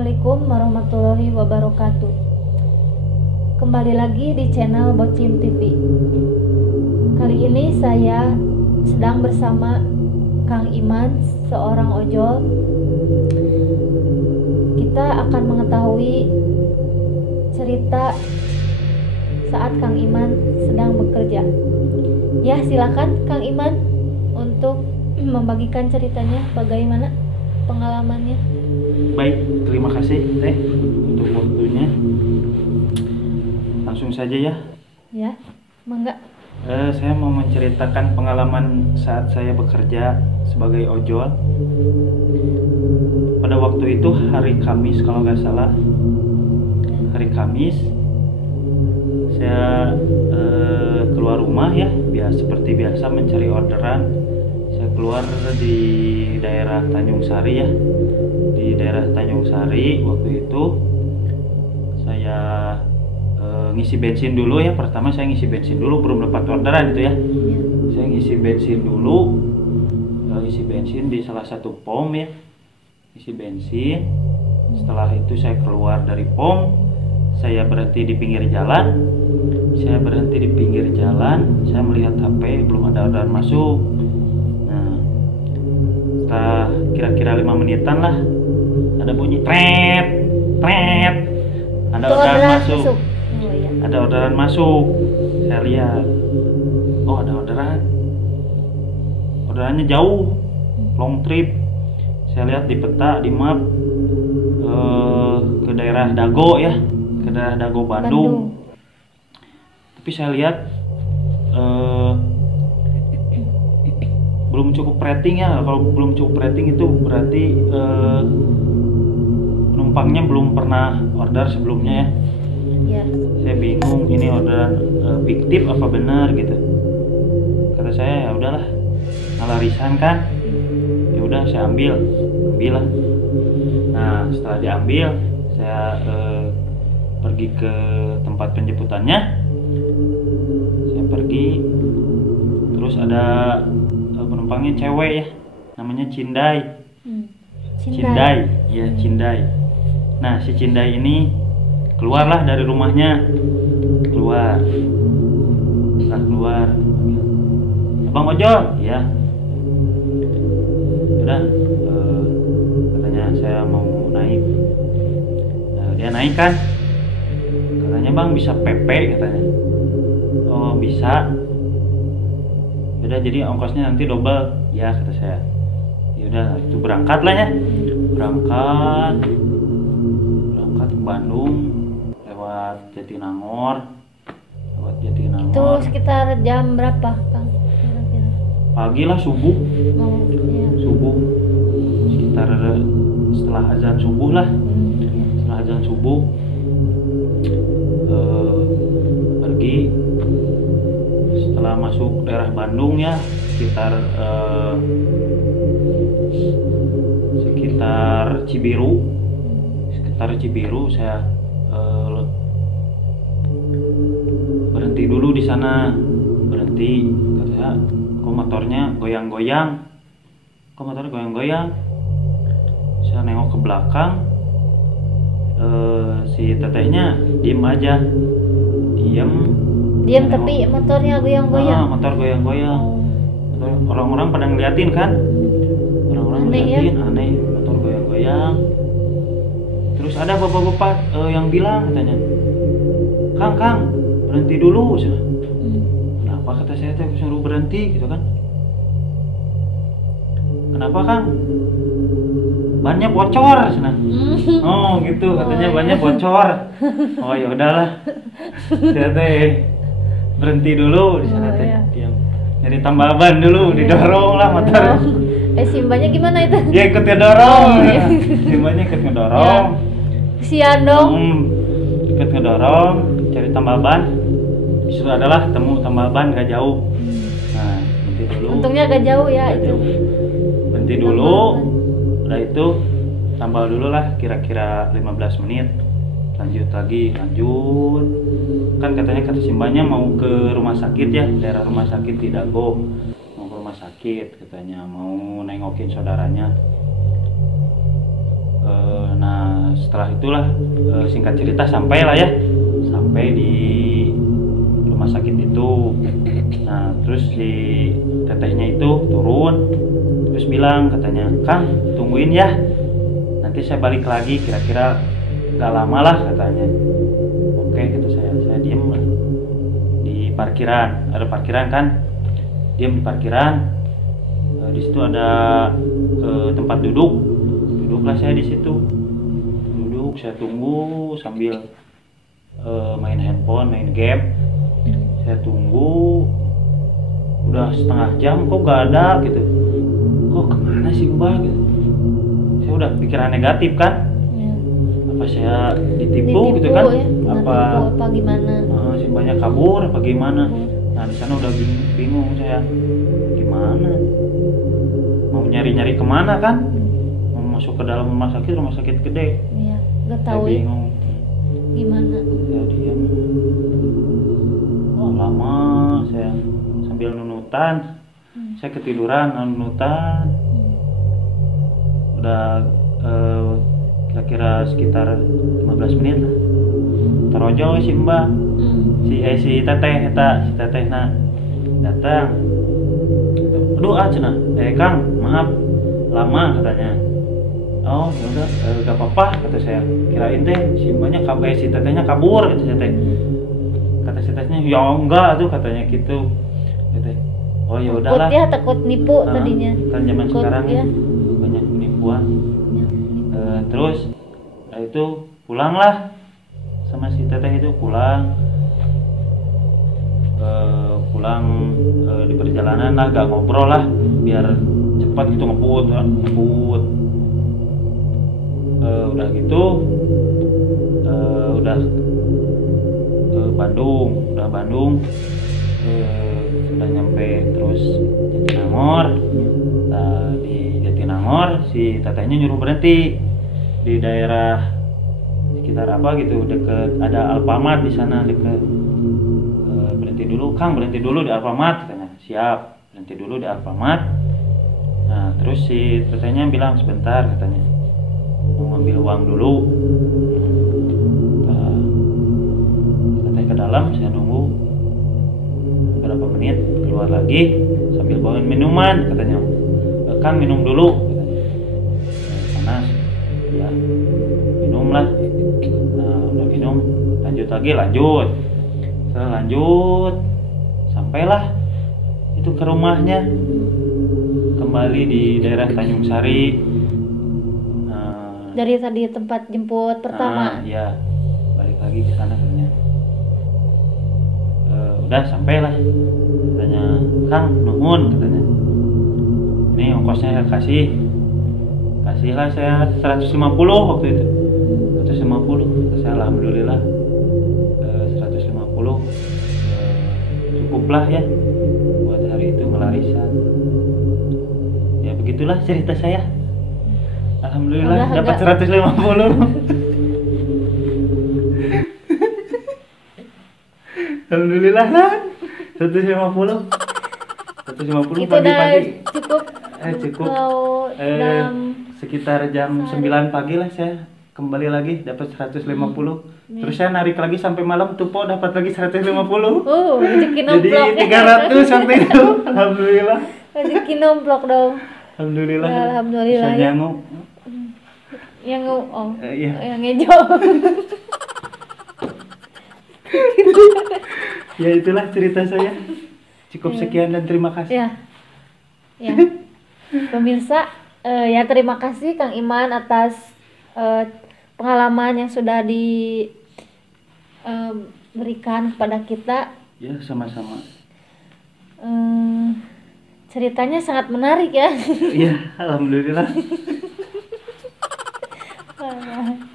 Assalamualaikum warahmatullahi wabarakatuh. Kembali lagi di channel Bocim TV. Kali ini saya sedang bersama Kang Iman, seorang ojol. Kita akan mengetahui cerita saat Kang Iman sedang bekerja. Ya, silakan Kang Iman untuk membagikan ceritanya, bagaimana pengalamannya. Baik, terima kasih Teh untuk waktunya. Langsung saja ya. Ya, mangga. Saya mau menceritakan pengalaman saat saya bekerja sebagai ojol. Pada waktu itu hari Kamis kalau nggak salah, hari Kamis saya keluar rumah ya, seperti biasa mencari orderan. Saya keluar di daerah Tanjung Sari ya. Di daerah Tanjung Sari waktu itu saya ngisi bensin dulu ya. Pertama saya ngisi bensin dulu, belum dapat orderan itu ya. Saya ngisi bensin dulu, isi bensin di salah satu pom ya, isi bensin. Setelah itu saya keluar dari pom, saya berhenti di pinggir jalan. Saya berhenti di pinggir jalan, saya melihat HP, belum ada orderan masuk. Nah, setelah kira-kira 5 menitan lah, ada bunyi tret, tret, ada orderan masuk. Oh, iya. Ada orderan masuk. Saya lihat, oh ada orderan. Orderannya jauh, long trip. Saya lihat di peta, di map, ke daerah Dago ya, ke daerah Dago Bandung. Tapi saya lihat belum cukup rating ya. Kalau belum cukup rating itu berarti penumpangnya belum pernah order sebelumnya ya. Ya. Saya bingung, ini orderan fiktif apa benar gitu. Kata saya ya udahlah, ngalarisan kan, ya udah saya ambil lah. Nah setelah diambil, saya pergi ke tempat penjemputannya. Saya pergi, terus ada penumpangnya cewek ya, namanya Cindai. Cindai, ya Cindai. Nah si Cindai ini keluarlah dari rumahnya, keluar. Setelah keluar, abang ojol, ya. Udah, katanya saya mau naik. Nah, dia naik kan, katanya bang bisa PP katanya. Oh bisa. Udah jadi ongkosnya nanti double, ya kata saya. Ya udah itu berangkat lah ya, berangkat ke Bandung lewat Jatinangor. Itu sekitar jam berapa, Kang? Kira-kira. Pagi lah, subuh. Ya. Subuh. Sekitar setelah azan subuh lah. Setelah azan subuh pergi. Setelah masuk daerah Bandung ya, sekitar Cibiru saya berhenti dulu di sana. Berhenti, kata saya, kok motornya goyang-goyang. Saya nengok ke belakang, si tetehnya diem aja, diem tapi motornya goyang-goyang. Motor goyang-goyang. Orang-orang pada ngeliatin kan, ngeliatin ya? Aneh, motor goyang-goyang. Terus ada bapak-bapak yang bilang katanya, Kang berhenti dulu. Kenapa kata saya teh suruh berhenti gitu kan? Kenapa Kang? Bannya bocor sana. Oh gitu katanya, bannya bocor. Oh ya udahlah, saya teh berhenti dulu di sana teh. Jadi tambal ban dulu, didorong lah motor. Simbanya gimana itu? Dia ikut ngedorong. Simbanya ikut ngedorong. Kesian dong. Ikut ngedorong, cari tambal ban. Disitu adalah temu tambal ban gak jauh. Nah, berhenti dulu. Untungnya gak jauh ya itu. Berhenti dulu. Udah itu tambal dulu lah kira-kira 15 menit. Lanjut kan katanya kata simbanya mau ke rumah sakit ya, daerah rumah sakit di Dago, mau ke rumah sakit katanya, mau nengokin saudaranya. Nah setelah itulah singkat cerita sampailah ya, sampai di rumah sakit itu. Nah terus si tetehnya itu turun, terus bilang katanya, "Kang, tungguin ya, nanti saya balik lagi, kira-kira gak lama lah," katanya. Oke kata saya diem lah di parkiran, ada parkiran kan, diem di parkiran. Di situ ada tempat duduklah saya di situ, duduk saya tunggu sambil main handphone, main game. Saya tunggu udah setengah jam kok gak ada gitu, kok kemana sih Mbak gitu. Saya udah pikiran negatif kan, Ya. apa saya ditipu gitu kan, ya. Apa gimana? si Mbaknya kabur apa gimana. Nah di sana udah bingung saya, gimana mau nyari kemana kan, mau masuk ke dalam rumah sakit gede. Iya, gak Saya tahu ya bingung, gimana. saya diam. Lama saya sambil nunutan, saya ketiduran nunutan. Udah kira-kira sekitar 15 menit lah, terojo si Mbak, si teteh nah datang. Aduh cenah, Kang maaf lama katanya. Oh ya udah, gak apa-apa kata saya, kirain teh si Mbaknya si tetehnya kabur kata saya teh. Kata si tetehnya ya enggak tuh katanya gitu. Gitu. Oh ya udahlah. Takut nipu tadinya. Kan zaman sekarang ya. banyak penipuan. Terus itu pulanglah sama si teteh itu pulang. Di perjalanan lah gak ngobrol lah biar cepat gitu, ngebut. Udah gitu udah Bandung udah nyampe terus Jatinangor. Nah, di Jatinangor si tetehnya nyuruh berhenti di daerah sekitar apa gitu, deket ada Alfamart di sana deket. Berhenti dulu Kang, berhenti dulu di Alfamart katanya. Siap, berhenti dulu di Alfamart. Nah terus si tetehnya bilang sebentar katanya, mau ngambil uang dulu. Teteh ke dalam, saya nunggu beberapa menit, keluar lagi sambil bawain minuman katanya. Kang minum dulu katanya. Panas ya, minum lah. Nah udah minum, lanjut sampailah itu ke rumahnya, kembali di daerah Tanjung Sari. Dari tadi tempat jemput pertama. Ya balik lagi ke sana katanya. Udah sampailah katanya, Kang nuhun katanya, ini ongkosnya kasihlah saya 150 waktu itu. 150 saya alhamdulillah 150 cukuplah ya buat hari itu ngelarisan. Ya begitulah cerita saya. Alhamdulillah dapat 150. Alhamdulillah lah 150 Itu pagi-pagi. cukup. Cukup. Kalau Sekitar jam 9 pagi lah saya kembali lagi dapat 150. Terus saya narik lagi sampai malam tupo dapat lagi 150. Rezeki nomplok. Jadi 300 waktu itu. Alhamdulillah. Rezeki nomplok dong. Alhamdulillah. Ya, alhamdulillah bisa ya. nyangu. Iya. Yang ngejo. Ya itulah cerita saya. Cukup sekian dan terima kasih. Ya. Pemirsa, ya terima kasih Kang Iman atas pengalaman yang sudah diberikan kepada kita. Ya, sama-sama. Ceritanya sangat menarik ya. Iya, alhamdulillah.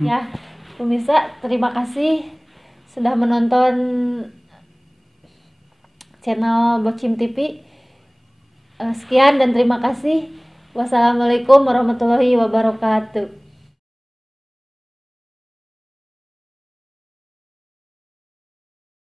Ya, pemirsa, terima kasih sudah menonton channel Bocim TV. Sekian dan terima kasih. Wassalamualaikum warahmatullahi wabarakatuh.